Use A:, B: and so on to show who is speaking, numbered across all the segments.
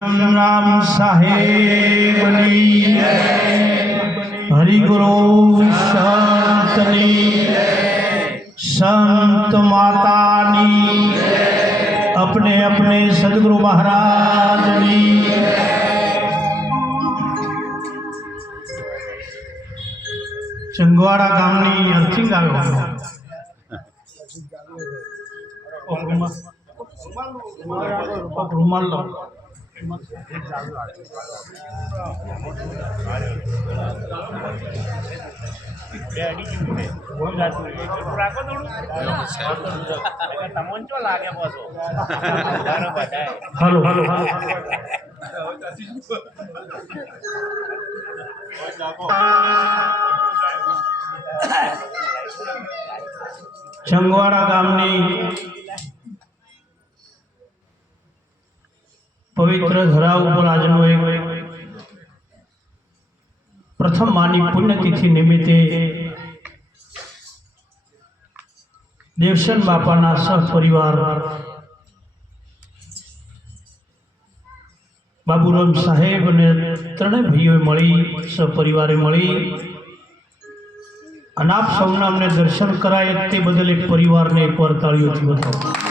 A: રામ સાહેબની હરિગુરુ સંતની સંત માતાની અપને અપને સદગુરુ મહારાજની ચંગવાડા ગામની અર્થિંગ આવ્યો રૂમાલ રૂમાલ લો
B: તમને ચો લાગે પાછો. બરોબર
A: હાલો હાલો હાલો. ચંગવાડા ગામની પવિત્ર ધરા ઉપર આજનો એક પ્રથમ માની પુણ્યતિથિ નિમિત્તે દેવસન બાપાના સહપરિવાર બાબુરામ સાહેબ અને ત્રણેય ભાઈઓએ મળી, સહપરિવારે મળી અને આપ સૌના અમને દર્શન કરાય તે બદલ એક પરિવારને એકવાર તાળીઓથી બતાવો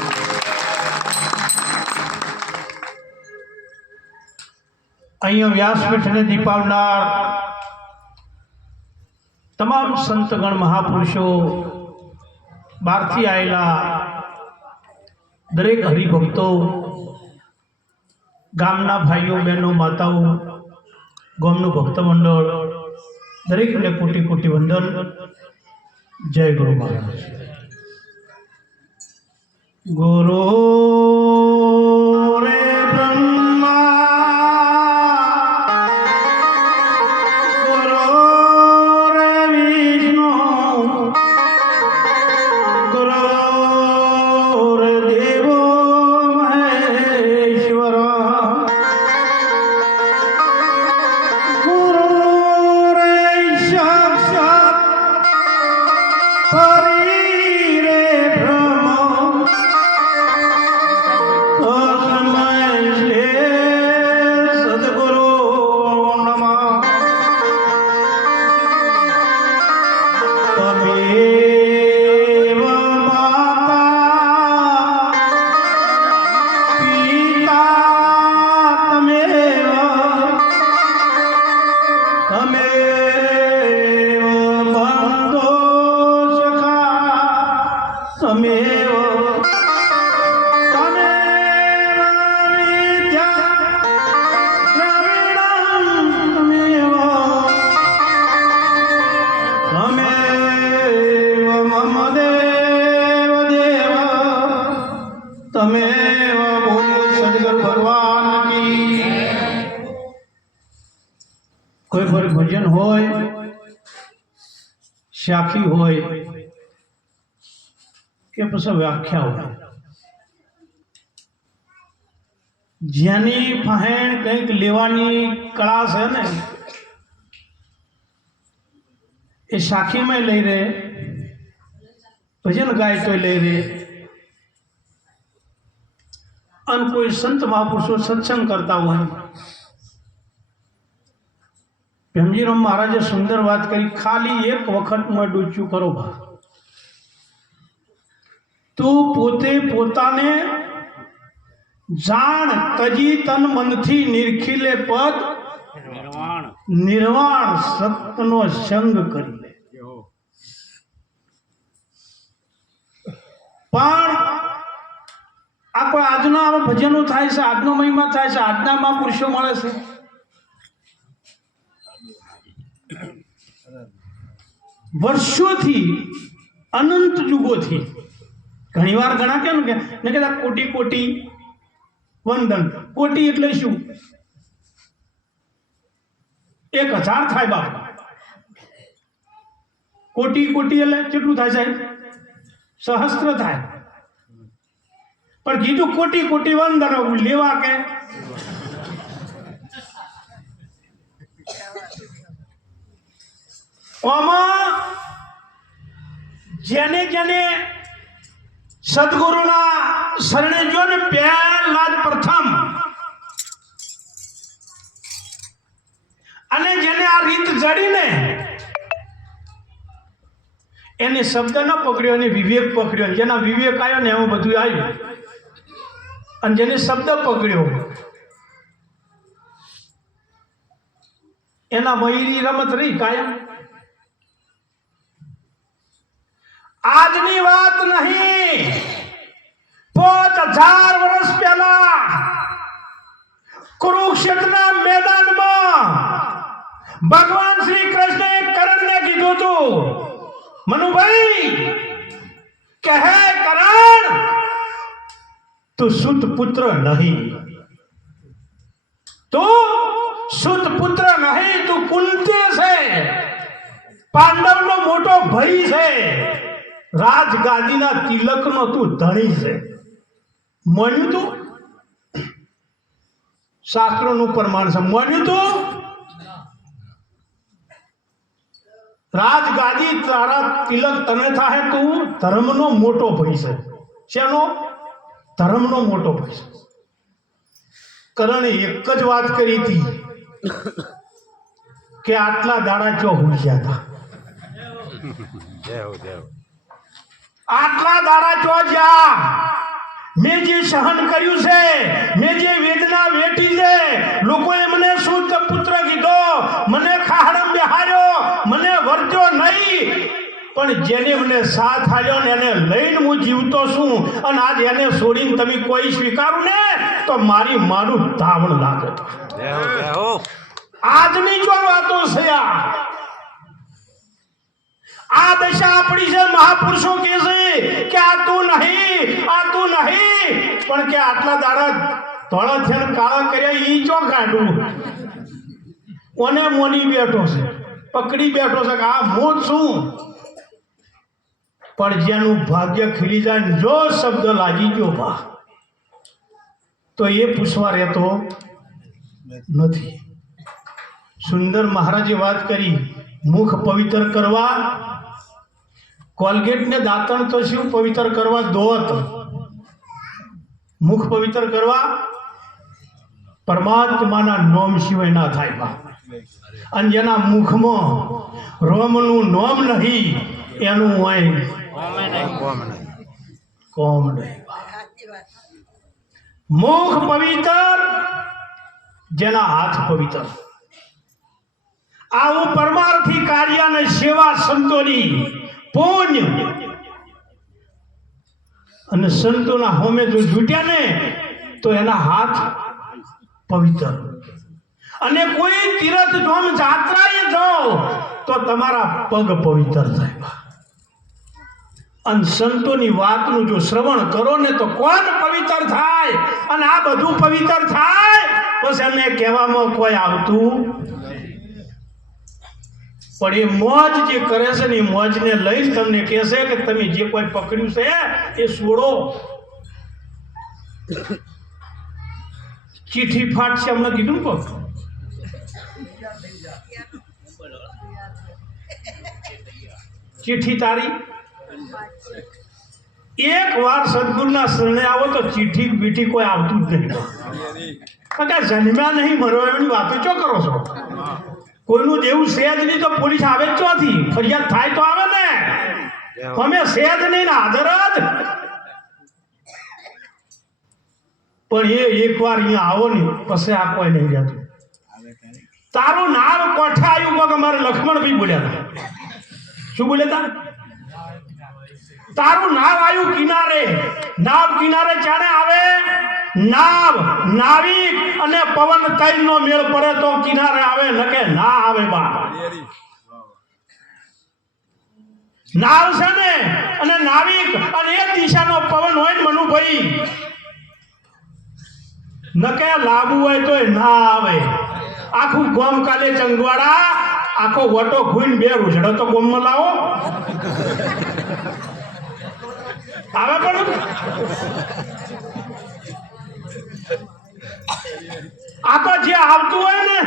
A: અહીંયા વ્યાસપીઠને દીપાવનાર તમામ સંતગણ મહાપુરુષો બહારથી આવેલા દરેક હરિભક્તો, ગામના ભાઈઓ, બહેનો, માતાઓ, ગામનું ભક્ત મંડળ દરેકને કોટી કોટી વંદન. જય ગુરુ મહારાજ. ગુરુ Yeah. શાખી હોય કે પછી વ્યાખ્યા હોય. જેની ફહેણ કંઈક લેવાની કળા છે ને, એ સાખીમાં લઈ રહે, ભજન ગાય તો લઈ રહે. અને કોઈ સંત મહાપુરુષો સત્સંગ કરતા હોય ભીમજીરામ મહારાજે સુંદર વાત કરી ખાલી એક વખત મેં ડૂચ્યું કરો ભા તું પોતે પોતાને જાણ તજી તન મનથી નિરખીલે પદ
B: નિર્વાણ.
A: નિર્વાણ સત્યનો સંગ કરી લે. પણ આપણે આજના આવા ભજનો થાય છે આજનો મહિમા થાય છે આજના મહાપુરુષો મળે છે? વર્ષોથી અનંત યુગોથી, ઘણીવાર ઘણા કેમ કે ને કહેતા કોટી કોટી વંદન. કોટી એટલે શું? એક હજાર થાય બાપ. કોટી કોટી એટલે કેટલું થાય સાહેબ? સહસ્ત્ર થાય. પણ કીધું કોટી કોટી વંદન લેવા કે? આમાં જેને જેને સદગુરુના શરણે જો ને પહેલા જ પ્રથમ, અને જેને આ રીત જડીને એને શબ્દ ન પકડ્યો અને વિવેક પકડ્યો જેના વિવેક આવ્યો ને એવું બધું આવ્યું અને જેને શબ્દ પકડ્યો, એના મયુરી રમત રહી કાયમ. આજની વાત નહીં. પાંચ હજાર વર્ષ પહેલા કુરુક્ષેત્રના મેદાનમાં ભગવાન શ્રી કૃષ્ણે કરણને કીધું હતું, મનુભાઈ, કે હે કરણ, તું સુત પુત્ર નહીં. તું સુત પુત્ર નહીં, તું કુંતી છે. પાંડવનો મોટો ભાઈ છે. રાજગાદીના તિલકનો તું ધણી છે. મળ્યું તું? શાસ્ત્રોનું પ્રમાણ છે. મળ્યું તું? રાજગાદી તારા તિલક તને થાય તું? ધર્મનો મોટો ભાઈ છે. શેનો? ધર્મનો મોટો ભાઈ છે. કરણે એક જ વાત કરી હતી કે આટલા દાડા ચો હોઈ ગયા હતા?
B: જય હો જય
A: આટલા દાડા ચો જા મેં જે સહન કર્યું છે મેં જે વેદના વેઠી છે લોકોએ મને શુદ્ધ પુત્ર કીધો મને ખાહડમ બિહાર્યો મને વર્ત્યો નહીં. પણ જેને મને સાથ આવ્યો ને એને લઈને હું જીવતો છું અને આજ એને છોડીને તમે કોઈ સ્વીકારું ને તો મારી માનું ધાવણ લાગે. આજની જો વાતો છે આ આ દશા આપણી છે, મહાપુરુષો કે છે કે આ તું નહીં, આ તું નહીં. પણ કે આટલા દાડા ધોળા થઈને કાળા કર્યા, ઈ ચો કાઢું કોને મોની બેઠો છે? પકડી બેઠો છે કે આ હું છું. પણ જેનું ભાગ્ય ખીલી જાય જો શબ્દ લાગી ગયો બા તો એ પૂછવા રહેતો નથી. સુંદર મહારાજે વાત કરી, મુખ પવિત્ર કરવા કોલગેટ ને દાંતણ તો શું? પવિત્ર કરવા ધોવત મુખ પવિત્ર કરવા પરમાત્માના નોમ સિવાય ના થાય બા. અને જેના મુખમાં રોમનું નોમ નહીં, એનું હોય
B: કોમ નહીં
A: મુખ પવિત્ર, જેના હાથ પવિત્ર. આવું પરમાર્થી કાર્ય અને સેવા સંતોની પુણ્ય. અને સંતોના હોમે જો જૂટ્યા ને, તો એના હાથ પવિત્ર. અને કોઈ તીરથ ધોમ જાત્રાએ જાઓ, તો તમારા પગ પવિત્ર થાય. અને સંતોની વાતનું જો શ્રવણ કરો ને, તો કોણ પવિત્ર થાય? અને આ બધું પવિત્ર થાય? બસ એમને કહેવામાં કોઈ આવતું પણ એ મોજ જે કરે છે ને એ મોજને લઈને તમને કહેશે કે તમે જે કોઈ પકડ્યું છે, એ છોડો. ચીઠી ફાટશે અમને કીધું કોક ચીઠી તારી? એક વાર સદગુરુના શરણે આવો તો ચીઠી બીઠી કોઈ આવતું જ નહીં. કે જન્મ્યા નહીં મરો એની વાતો ચો કરો છો? કોઈનું દેવું છે નહીં તો પોલીસ આવે જ ચોથી. ફરિયાદ થાય તો આવે ને. અમે છે નહીં ને હાજર જ. પણ એ એકવાર અહીંયા આવો ને પછી આ કોઈ નહીં જતું તારું નામ કોઠે આવ્યું કોક અમારે લક્ષ્મણભાઈ બોલ્યા હતા? શું બોલ્યા હતા? તારું નાવ આવ્યું કિનારે. નાવ કિનારે ચાણે આવે. નાવ, નાવિક અને પવન તૈલ નો મેળ પડે તો કિનારે આવે નકે ના આવે બા નાવ છે ને, અને નાવિક અને એ દિશાનો પવન હોય ને મનુભાઈ. નકે લાગુ હોય તો ના આવે. આખું ગોમ કાલે ચંગવાડા, આખો વટો ખુઈને બે રૂઝડો તો ગોમમાં લાવો. આવે પણ? આ તો જે આવતું હોય ને,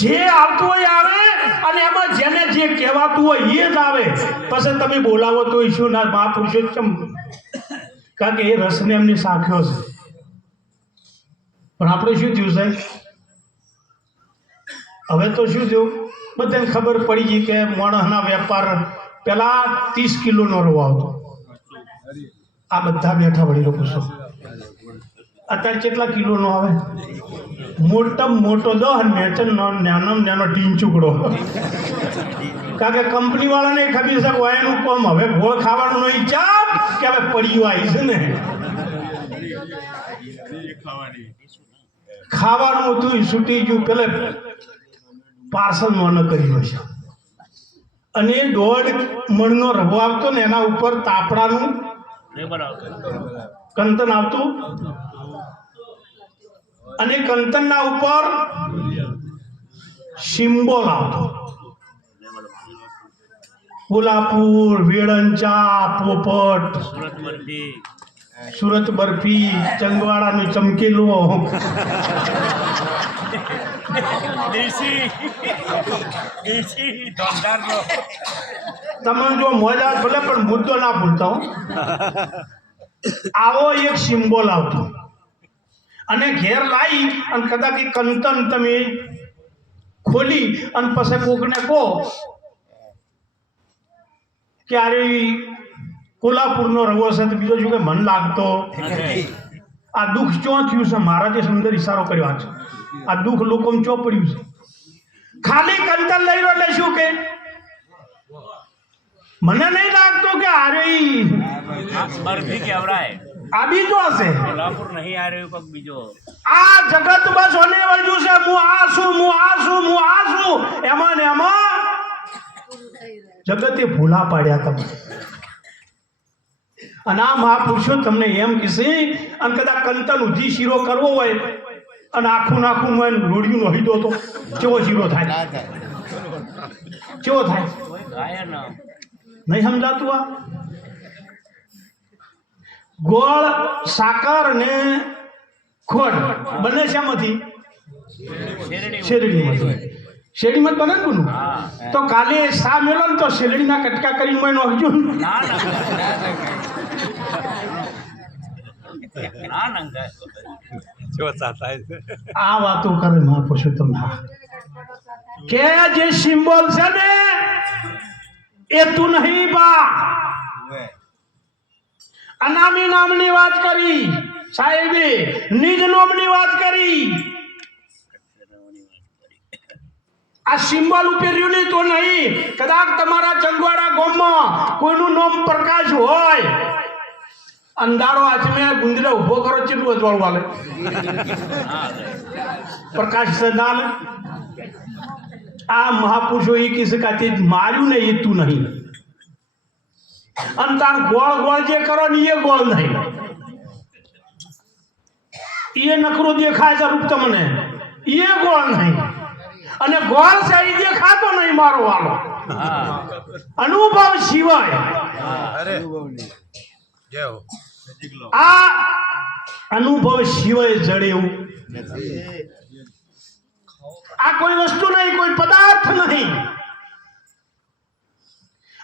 A: જે આવતું હોય આવે અને એમાં જેને જે કહેવાતું હોય એ જ આવે. પછી તમે બોલાવો તો ઈશુના ના કેમ? કારણ કે એ રસને એમની સાખ્યો છે. પણ આપણે શું થયું સાહેબ? હવે તો શું થયું? બધાને ખબર પડી ગઈ કે માણસના વેપાર પહેલાં ત્રીસ કિલોનો રવો આવતો. આ બધા બેઠા વડી લોકો છો અત્યારે કેટલા કિલોનો આવે? મોટમ મોટો દહ, નેચર નાનો નાનો ટીન ચૂકડો. કારણ કે કંપની વાળાને ખબર છે એનું કોમ હવે ગોળ ખાવાનું નહીં, ચાપ, કે હવે પડ્યું આવી છે ને. ખાવાનું હતું છૂટી ગયું, પેલે પાર્સલ ન કર્યું હશે અને દોઢ મણનો રવો આવતો ને એના ઉપર તાપડાનું કંતન આવતું? અને કંતનના ઉપર સિમ્બોલ આવતો. કોલ્હાપુર વેળંચા પોપટ
C: સુરત બરફી.
A: સુરત બરફી ચંગવાડાનું ચમકેલું
C: દેશી. દેશી. ધોંધારનો
A: તમે જો મોજા ભલે, પણ મુદ્દો ના ભૂલતા હું. આવો એક સિમ્બોલ આવતો. અને ઘેર લાવી અને કદાચ એ કંતન તમે ખોલી અને પછી કોકને કહો કે અરે કોલ્હાપુરનો રવો છે, તો બીજો શું કે મન લાગતો. આ દુઃખ ચો થયું છે? મહારાજે સુંદર ઈશારો કર્યો છે આ દુઃખ લોકોને ચો પડ્યું છે? ખાલી કંતન લઈ રહ્યો એટલે શું કે? મને નહીં લાગતું કે આ
C: રહી. કેવરાય.
A: આ બીજો હશે.
C: કોલ્હાપુર નહીં આ રહ્યું કોક બીજો.
A: આ જગત બસ ઓને વળ્યું છે. હું આ છું હું આ છું હું આ છું. એમાં ને એમાં જગતે ભૂલા પાડ્યા તમે. અને આ મહાપુરુષો તમને એમ કહેશે અને કદાચ કંતન ઉધી શીરો કરવો હોય અને આખું નાખું મન રોડિયું નો હીધો તો કેવો શીરો થાય? કેવો થાય? નહીં સમજાતું આ? ગોળ સાકર ને ખોડ બને શામાંથી?
C: શેરડી
A: શેરડીમાંથી. શેરડીમાં બને ને તો કાલે સા મેલો ને તો શેરડીના કટકા કરી મને નોખજો
B: છે.
A: આ વાતો કરે મહાપુરુષોત્તમ કે જે સિમ્બોલ છે ને એ તું નહીં બા. અનામી નામની વાત કરી. સાહેબે નિજ નોમની વાત કરી. આ સિમ્બોલ ઉપેર્યું નહીં તો નહીં. કદાચ તમારા ચંદવાડા ગામમાં કોઈનું નામ પ્રકાશ હોય. અંધારો આચમે ગુંદરે ઊભો કરો ચેટલું અજવાળું વાલે પ્રકાશ છે ના લે? આ મહાપુરુષો એ કિસ કાતે માર્યું ને એ તું નહીં. અને તાર ગોળ ગોળ જે કરો ને એ ગોળ નહીં. એ નકરો દેખાય છે રૂપ તમને. એ ગોળ નહીં. અને ગોળ છે એ દેખાતો નહીં મારો વાલો. અનુભવ સિવાય આ અનુભવ સિવાય જડે એવું. આ કોઈ વસ્તુ નહીં, કોઈ પદાર્થ નહીં.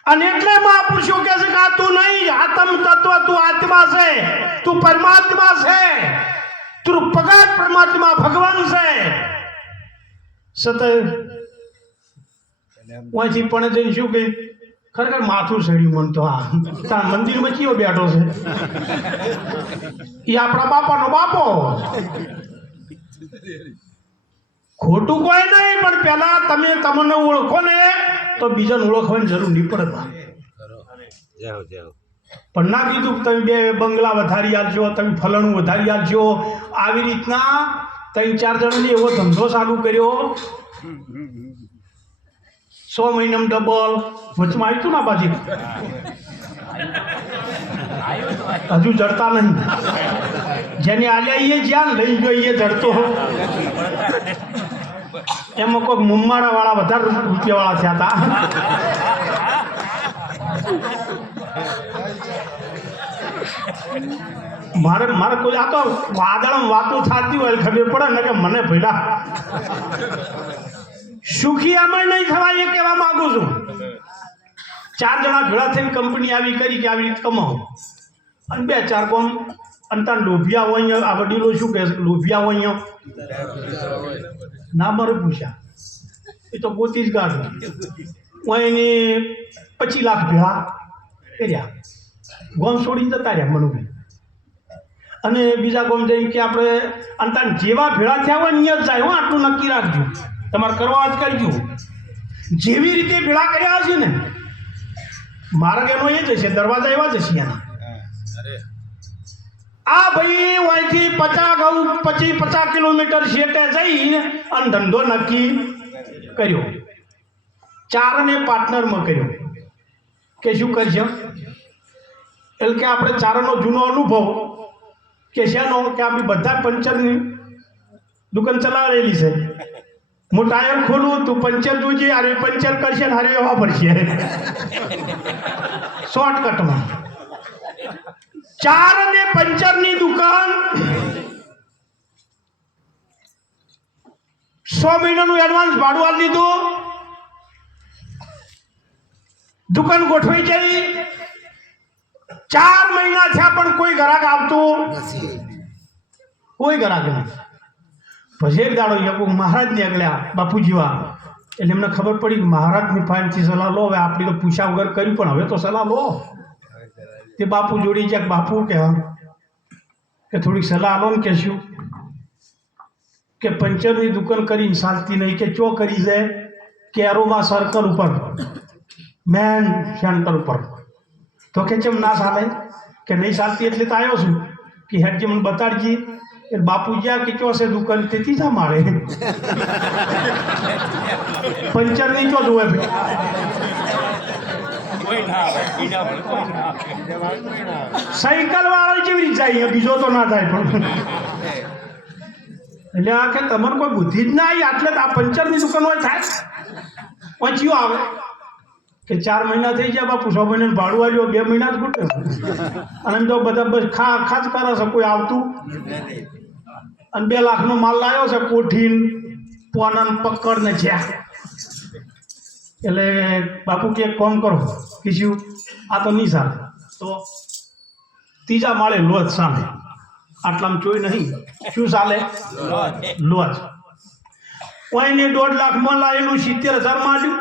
A: અને એટલે મહાપુરુષો કે છે કે તું નહીં, આત્મ તત્વ તું આત્મા છે, તું પરમાત્મા છે, તું પગાટ પરમાત્મા ભગવાન છે. સત અહીંથી પણ જઈને શું કે ખરેખર માથું સડ્યું મન તો આ. તાર મંદિરમાં કયો બેઠો છે? એ આપણા બાપાનો બાપો. ખોટું કોઈ નહીં પણ પહેલા તમે તમને ઓળખો ને તો બીજાને ઓળખવાની જરૂર નહીં પડે પણ ના કીધું કે તમે બે બંગલા વધારી આલજો તમે ફલણું વધારી આલજો. આવી રીતના ત્રણ ચાર જણાને એવો ધંધો ચાલુ કર્યો. સો મહિનામાં ડબલ વચમાં આવ્યું ને બાજી. હજુ જડતા નહીં. જેને આલ્યા એ જ્યાં લઈ ગયો એ જડતો. એમાં કોઈક મુમ્માડા વાળા વધારે રૂપિયા વાળા થયા હતા મારે મારે કોઈ આ તો વાદળ વાતો થતી હોય, ખબર પડે ને કે મને ભેડા. સુખી આમાં નહીં થવા એ કહેવા માંગુ છું. ચાર જણા ભેળા થઈને કંપની આવી કરી કે આવી રીતે કમાઓ અને બે ચાર કોમ અને તાર લોભિયા હોય આ વડીલો શું કહે લોભિયા હોય ના મારે પૂછ્યા. એ તો પોતી જ ગાઢ હું એની પચીસ લાખ ભેળા કર્યા. ગોમ છોડીને જતા રહ્યા મનુભાઈ. અને બીજા ગોમ જઈને કે આપણે, અને તાર જેવા ભેળા થયા હોય ને અહીંયા જ જાય હું, આટલું નક્કી રાખજો. તમારે કરવા જ કરજો. જેવી રીતે ભેળા કર્યા હશે ને માર્ગ એનો એ જ હશે દરવાજા એવા જ હશે એના. આ ભાઈ અહીંથી પચાસ ઘઉં પછી પચાસ કિલોમીટર શેટે જઈને અને ધંધો નક્કી કર્યો. ચારને પાર્ટનરમાં કર્યો. કે શું કરશે? એટલે કે આપણે ચારનો જૂનો અનુભવ કે શેનો? કે આપણી બધા પંચરની દુકાન ચલાવેલી છે. હું ટાયર ખોલું તું પંચર જોજે અરે પંચર કરશે ને હારે વાપરશે શોર્ટકટમાં ચાર ને પંચરની દુકાન. સો મહિનાનું એડવાન્સ ભાડું આપી દીધું. દુકાન ગોઠવાઈ જઈ ચાર મહિના થયા પણ કોઈ ગ્રાહક આવતું કોઈ ગ્રાહક નહીં એક દાડો યકુ મહારાજ નીકળ્યા બાપુજીવા. એટલે એમને ખબર પડી કે મહારાજની ફાઇલથી સલાહ લો, હવે આપણી તો પૂછ્યા વગર કર્યું પણ, હવે તો સલાહ લો. તે બાપુ જોડી જાય, બાપુ કે કે થોડીક સલાહ લો ને કે શું કે પંચરની દુકાન કરીને ચાલતી નહીં, કે ચો કરી છે? કે અરોમા સર્કલ ઉપર મેન સેન્ટર ઉપર. તો કે ચેમ ના ચાલે? કે નહીં ચાલતી એટલે તો આવ્યો છું. કે હેડ મને બતાડજી. એટલે બાપુ જ્યાં કે ચો દુકાન તેથી શા મારે. પંચર નહીં ચો જોવે
C: ના ના
A: સાયકલ વાળો જેવી રીતે જાય? બીજો તો ના થાય પણ. એટલે આ કે તમારે કોઈ બુદ્ધિ જ ના આવી? આટલે આ આ પંચરની દુકાન હોય થાય? પંચ્યું આવે. કે ચાર મહિના થઈ ગયા બાપુ છ મહિને ભાડું આવ્યો બે મહિના જ ખૂટે. અને એમ તો બધા બસ ખા ખાસ જ કરે છે કોઈ આવતું? અને બે લાખનો માલ લાવ્યો છે, કોઠીન પોનન પકડ ને જ્યાં. એટલે બાપુ કે કામ કરો, કીધું, આ તો નહીં સારું તો ત્રીજા માળે લોજ સામે. આટલામાં જોઈ નહીં. શું ચાલે? લોજ. કોઈને દોઢ લાખમાં લાવેલું સિત્તેર હજારમાં આવ્યું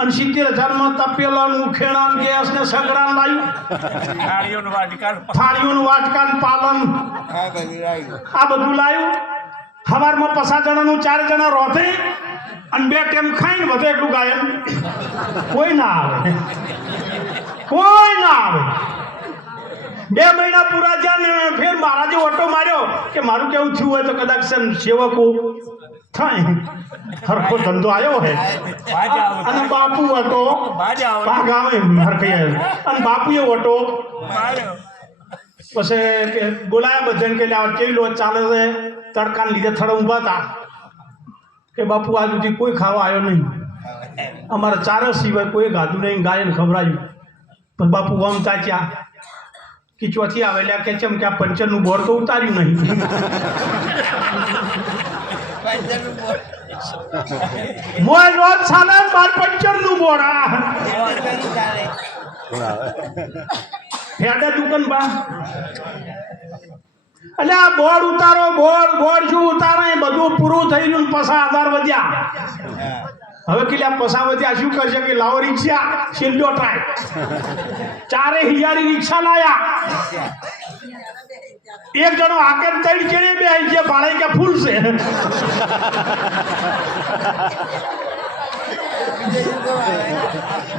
A: અને સિત્તેર હજારમાં તપેલાનું ખેણાનું ગેસ ને સગડા લાવ્યું
C: થાળીઓનું વાટકાન
A: થાળીઓનું પાલન. આ બધું લાવ્યું સવારમાં પસાર જણાનું ચાર જણા રોધે અને બે ટેમ ખાઈને વધે એટલું ગાયન. કોઈ ના આવે. કોઈ ના આવે. બે મહિના પૂરા થયા ને ફેર મહારાજે ઓટો માર્યો કે મારું કેવું થયું હોય તો કદાચ સેવકો થાય. હરખો ધંધો આવ્યો હે. અને બાપુ હતો પા આવ્યો અને બાપુએ ઓટો પછી કે બોલાયા બધાને કે લ્યા કેવી લો ચાલે છે. તડકાને લીધે થડે ઊભા હતા. કે બાપુ આજ સુધી કોઈ ખાવા આવ્યો નહીં. અમારા ચાર સિવાય કોઈ ગાધું નહીં. ગાયને ખવડાયું. પણ બાપુ આમ તાચ્યા કે ચોથી આવેલા કે છે કે આ પંચરનું બોર તો ઉતાર્યું નહીં. મોય રોજ સાલે બાર પંચરનું બોર આ. હેડે દુકાન બા. એટલે આ બોર્ડ ઉતારો બોર્ડ બોર્ડ શું ઉતારો? બધું પૂરું થઈ ગયું ને પસા આધાર વધ્યા. હવે કિલ્લા પસા વધ્યા શું કરશે કે લાવો રિક્ષા? છેલ્લો ટ્રાય. ચારે હિજારી રિક્ષા લાયા. એક જણો આકે ત્રણ ચેડે બે છે ભાડે કે ફૂલ છે.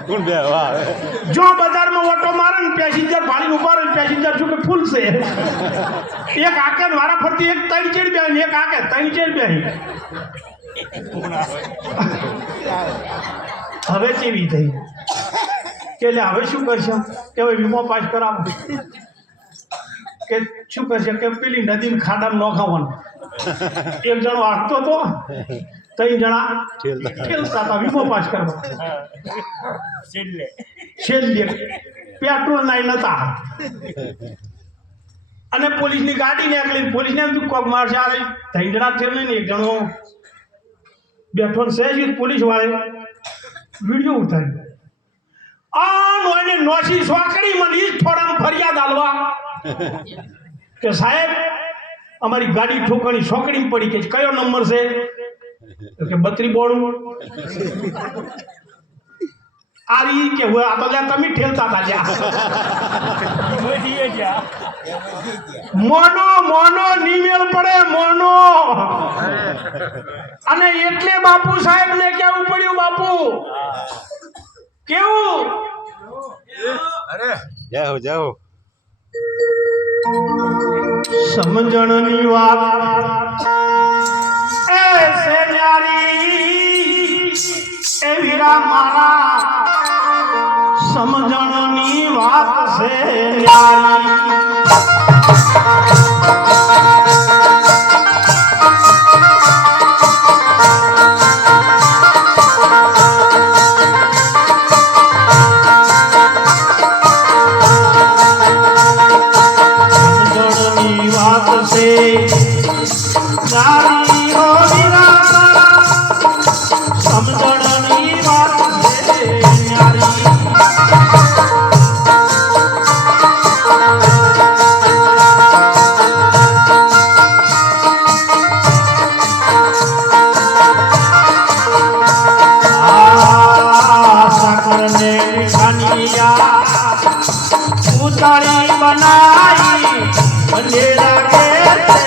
B: કોણ બે? વાહ.
A: જો બજારમાં ઓટો મારે ને પેસેન્જર ભાડીને ઊભા રહે પેસેન્જર શું કે ફૂલ છે. એક આકે ને વારા ફરતી એક ત્રણ ચેડ બે એક આકે ત્રણ ચેડ બે હવે કેવી થઈ? કે એટલે હવે શું કરશે? કે હવે વીમો પાસ કરાવો. કે શું કરશે? કે પેલી નદી ખાડા ન ખાવાનું. એક જણો હાંકતો હતો ત્રણ જણા ખેલતા હતા વીમો પાસ કરવા.
C: છેલ્લે.
A: પેટ્રોલ નાઈ નતા અને પોલીસની ગાડી નીકળી. પોલીસને એમ કોક મારશે. આ ત્રણ જણા છે ને એક જણો બેઠો સહેજ પોલીસ વાળે વીડિયો ઉતાર્યો. આમ નોઈને નોસી સોકડી મળી થોડા ફરિયાદ આલવા કે સાહેબ, અમારી ગાડી ઠોકણી છોકડી પડી કે કયો નંબર છે? કે બત્રી બોણું આ રી કે હોય આ તો તમે ઠેલતા હતા લ્યા
C: વધીએ જા
A: મોનો મોનો નિમેલ પડે મોનો. અને એટલે બાપુ સાહેબ ને કેવું પડ્યું બાપુ. કેવું?
B: અરે જાઓ જાઓ.
A: સમજણની વાત. એ છે ઉતાળી બનાઈ અંધેરા કે તે